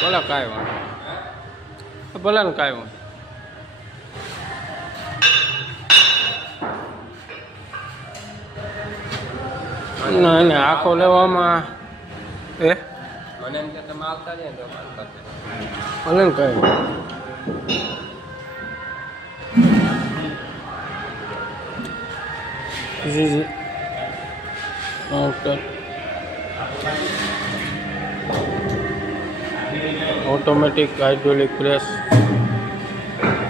ભલે કાંઈ વાંધો ભલે ને કાંઈ વાંધો ના ને આખો લેવામાં મને એમ કે તમે આવતા રહ્યા તો ભલે ને કાંઈ જી જી okay automatic hydraulic press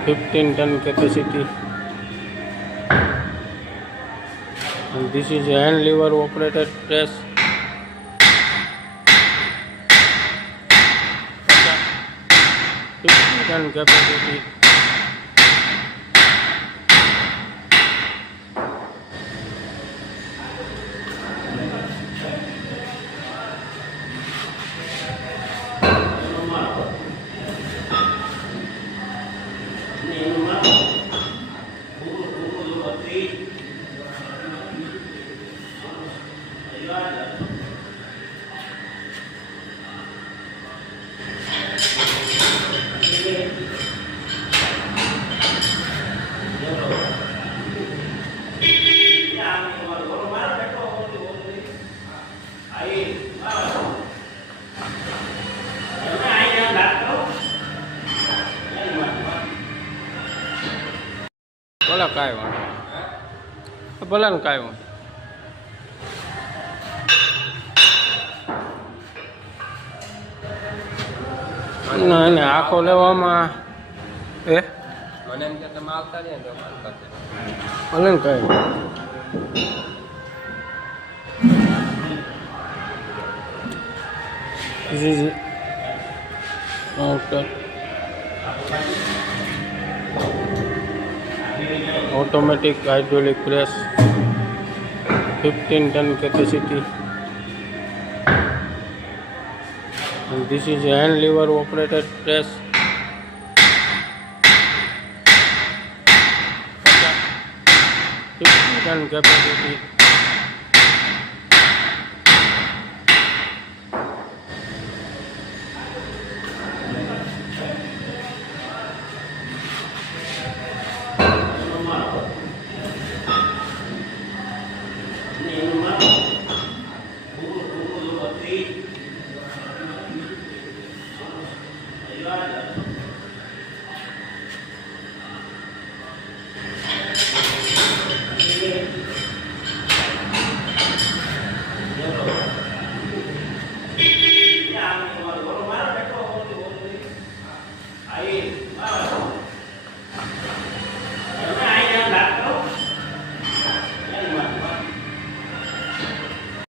15 ton capacity and this is a hand lever operated press 15 ton capacity ભલે કાંઈ વાંધો ભલે ને કાંઈ વાંધો ના ને આખો લેવામાં મને એમ કે તમે આવતા રહ્યા તો ભલે ને કાંઈ જી જી okay automatic hydraulic press 15 ton capacity and this is a hand lever operated press 15 ton capacity ahí